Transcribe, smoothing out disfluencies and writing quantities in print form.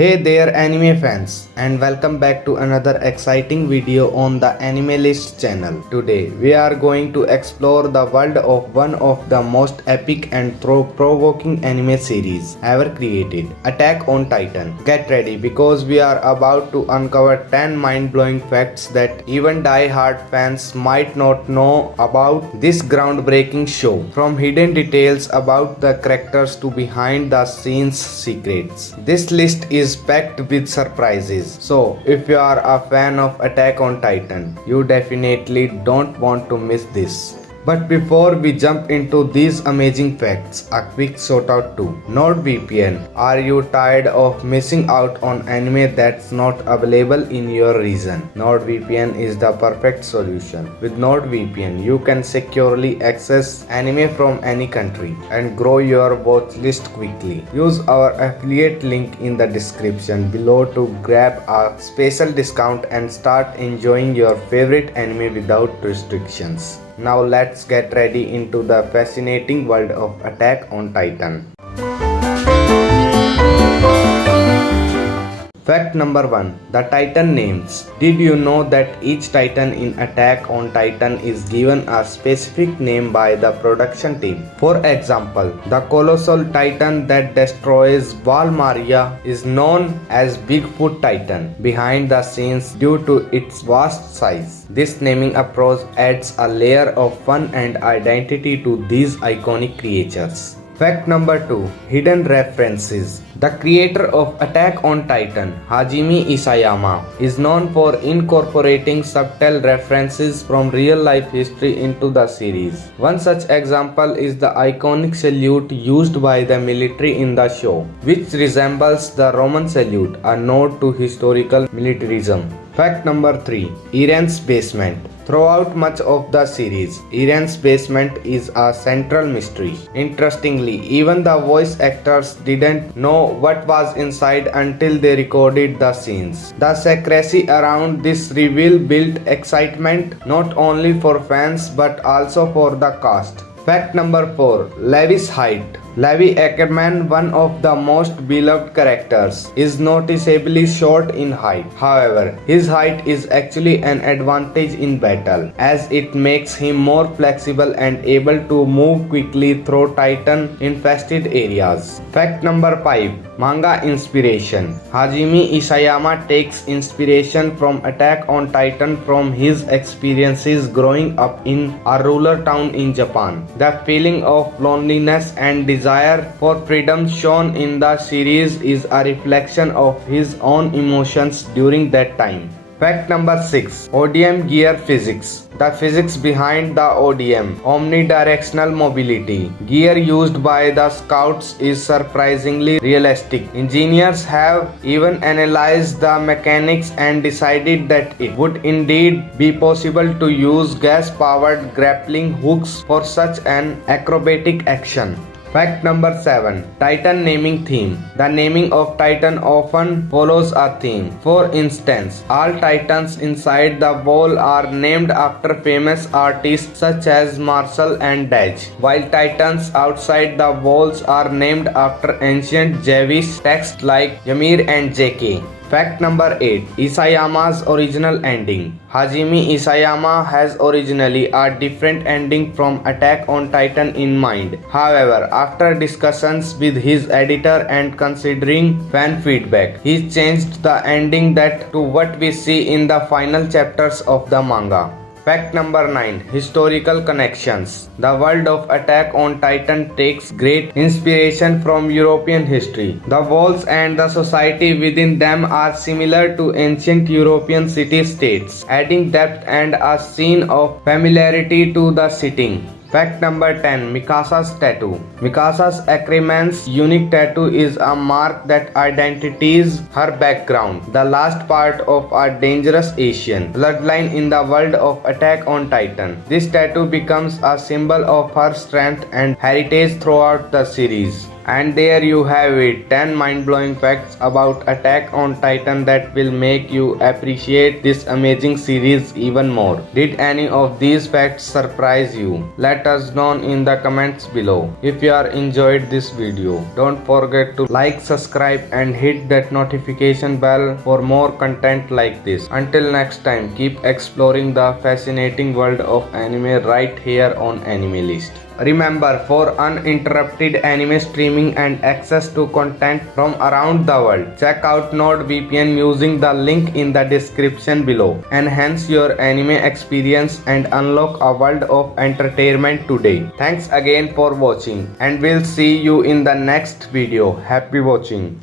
Hey there anime fans and welcome back to another exciting video on the Animalist channel. Today we are going to explore the world of one of the most epic and thought-provoking anime series ever created, Attack on Titan. Get ready because we are about to uncover 10 mind-blowing facts that even die-hard fans might not know about this groundbreaking show. From hidden details about the characters to behind the scenes secrets. This list is packed with surprises. So, if you are a fan of Attack on Titan, you definitely don't want to miss this. But before we jump into these amazing facts, a quick shout out to NordVPN. Are you tired of missing out on anime that's not available in your region? NordVPN is the perfect solution. With NordVPN, you can securely access anime from any country and grow your watch list quickly. Use our affiliate link in the description below to grab a special discount and start enjoying your favorite anime without restrictions. Now let's get ready into the fascinating world of Attack on Titan. Fact number 1. The Titan names. Did you know that each Titan in Attack on Titan is given a specific name by the production team? For example, the colossal Titan that destroys Valmaria is known as Bigfoot Titan behind the scenes due to its vast size. This naming approach adds a layer of fun and identity to these iconic creatures. Fact number 2. Hidden references. The creator of Attack on Titan, Hajime Isayama, is known for incorporating subtle references from real-life history into the series. One such example is the iconic salute used by the military in the show, which resembles the Roman salute, a nod to historical militarism. Fact number 3. Eren's basement. Throughout much of the series, Eren's basement is a central mystery. Interestingly, even the voice actors didn't know what was inside until they recorded the scenes. The secrecy around this reveal built excitement not only for fans but also for the cast. Fact number 4. Levi's height. Levi Ackerman, one of the most beloved characters, is noticeably short in height. However, his height is actually an advantage in battle, as it makes him more flexible and able to move quickly through Titan-infested areas. Fact number 5. Manga inspiration. Hajime Isayama takes inspiration from Attack on Titan from his experiences growing up in a rural town in Japan. The feeling of loneliness and desire for freedom shown in the series is a reflection of his own emotions during that time. Fact number 6. ODM gear physics. The physics behind the ODM, omnidirectional mobility, gear used by the scouts is surprisingly realistic. Engineers have even analyzed the mechanics and decided that it would indeed be possible to use gas-powered grappling hooks for such an acrobatic action. Fact number 7. Titan naming theme. The naming of Titan often follows a theme. For instance, all Titans inside the wall are named after famous artists such as Marshall and Dage, while Titans outside the walls are named after ancient Jewish texts like Ymir and JK. Fact number 8. Isayama's original ending. Hajime Isayama has originally a different ending from Attack on Titan in mind. However, after discussions with his editor and considering fan feedback, he changed the ending that to what we see in the final chapters of the manga. Fact number 9. Historical connections. The world of Attack on Titan takes great inspiration from European history. The walls and the society within them are similar to ancient European city-states, adding depth and a scene of familiarity to the setting. Fact number 10. Mikasa's tattoo. Mikasa's Ackerman's unique tattoo is a mark that identifies her background, the last part of a dangerous Asian bloodline in the world of Attack on Titan. This tattoo becomes a symbol of her strength and heritage throughout the series. And there you have it, 10 mind-blowing facts about Attack on Titan that will make you appreciate this amazing series even more. Did any of these facts surprise you? Let us know in the comments below. If you are enjoyed this video, don't forget to like, subscribe and hit that notification bell for more content like this. Until next time, keep exploring the fascinating world of anime right here on Anime List. Remember, for uninterrupted anime streaming and access to content from around the world, check out NordVPN using the link in the description below. Enhance your anime experience and unlock a world of entertainment today. Thanks again for watching and we'll see you in the next video. Happy watching.